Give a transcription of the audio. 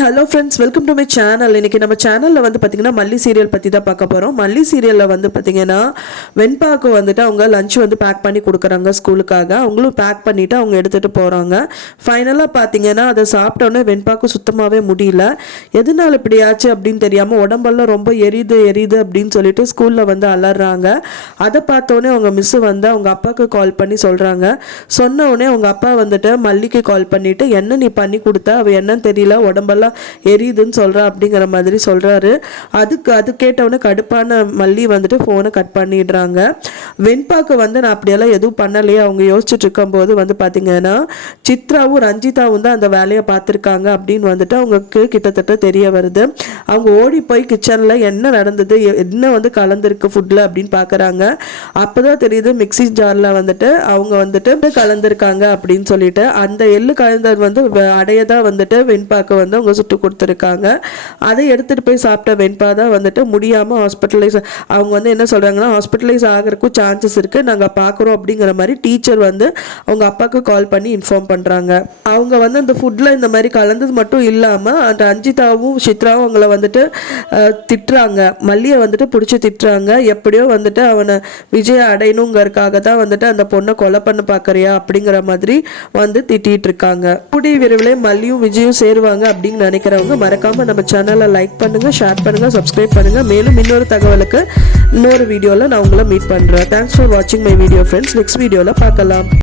Hello friends, welcome to my channel. இன்றைக்கி நம்ம சேனலில் வந்து பார்த்திங்கன்னா மல்லி சீரியல் பற்றி தான் பார்க்க போகிறோம். மல்லி சீரியலில் வந்து பார்த்திங்கன்னா வெண்பாக்கு வந்துட்டு அவங்க லஞ்ச் வந்து பேக் பண்ணி கொடுக்குறாங்க ஸ்கூலுக்காக. அவங்களும் பேக் பண்ணிவிட்டு அவங்க எடுத்துகிட்டு போகிறாங்க. ஃபைனலாக பார்த்திங்கன்னா அதை சாப்பிட்டோன்னே வெண்பாக்கு சுத்தமாகவே முடியல. எதனால் இப்படி ஆச்சு அப்படின்னு தெரியாமல் உடம்பெல்லாம் ரொம்ப எரியுது அப்படின்னு சொல்லிட்டு ஸ்கூலில் வந்து அலறாங்க. அதை பார்த்தோன்னே அவங்க மிஸ்ஸு வந்து அவங்க அப்பாவுக்கு கால் பண்ணி சொல்கிறாங்க. சொன்ன உடனே அவங்க அப்பா வந்துட்டு மல்லிக்கு கால் பண்ணிவிட்டு என்ன நீ பண்ணி கொடுத்தா அவள் என்னன்னு தெரியல, உடம்பெல்லாம் எரியுதுன்னு சொல்கிறா அப்படிங்கிற மாதிரி சொல்கிறாரு. அது கேட்டவுடனே கடுப்பான மல்லி வந்துட்டு ஃபோனை கட் பண்ணிடுறாங்க. வெண்பாக்கு வந்து நான் அப்படியெல்லாம் எதுவும் பண்ணலையே அவங்க யோசிச்சுட்டு இருக்கும்போது வந்து பார்த்தீங்கன்னா சித்ராவும் ரஞ்சிதாவும் தான் அந்த வேலையை பார்த்துருக்காங்க அப்படின்னு வந்துட்டு அவங்களுக்கு கிட்டத்தட்ட தெரிய வருது. அவங்க ஓடி போய் கிச்சனில் என்ன நடந்தது, என்ன வந்து கலந்துருக்கு ஃபுட்டில் அப்படின்னு பார்க்குறாங்க. அப்போ தான் தெரியுது மிக்சி ஜாரில் வந்துட்டு அவங்க வந்துட்டு கலந்துருக்காங்க அப்படின்னு சொல்லிட்டு. அந்த எள்ளு கலந்தது வந்து அடைய தான் வந்துட்டு வெண்பாக்கு வந்து அவங்க சுட்டு கொடுத்துருக்காங்க. அதை எடுத்துகிட்டு போய் சாப்பிட்ட வெண்பா தான் வந்துட்டு முடியாமல் ஹாஸ்பிட்டலைஸ், அவங்க வந்து என்ன சொல்கிறாங்கன்னா ஹாஸ்பிட்டலைஸ் ஆகிறதுக்கும் சான்சஸ் இருக்குது, நாங்கள் பார்க்குறோம் அப்படிங்கிற மாதிரி டீச்சர் வந்து அவங்க அப்பாவுக்கு கால் பண்ணி இன்ஃபார்ம் பண்ணுறாங்க. அவங்க வந்து அந்த ஃபுட்டில் இந்த மாதிரி கலந்தது மட்டும் இல்லாமல் அந்த ரஞ்சிதாவும் சித்ராவும் அவங்கள வந்துட்டு திட்டுறாங்க. மல்லியை வந்துட்டு பிடிச்சி திட்டுறாங்க. எப்படியோ வந்துட்டு அவனை விஜயை அடையணுங்கிறதுக்காக தான் வந்துட்டு அந்த பொண்ணை கொலை பண்ண பார்க்குறியா அப்படிங்கிற மாதிரி வந்து திட்டிகிட்டு இருக்காங்க. கூடிய விரைவிலே மல்லியும் விஜயும் சேருவாங்க அப்படின்னு நினைக்கிறவங்க மறக்காம நம்ம சேனலை லைக் பண்ணுங்க, ஷேர் பண்ணுங்க, சப்ஸ்கிரைப் பண்ணுங்க. மேலும் இன்னொரு தகவலுக்கு இன்னொரு வீடியோவில் நான் உங்களை மீட் பண்ணுறேன். தேங்க்ஸ் ஃபார் வாட்சிங் மை வீடியோ ஃப்ரெண்ட்ஸ். நெக்ஸ்ட் வீடியோவில் பார்க்கலாம்.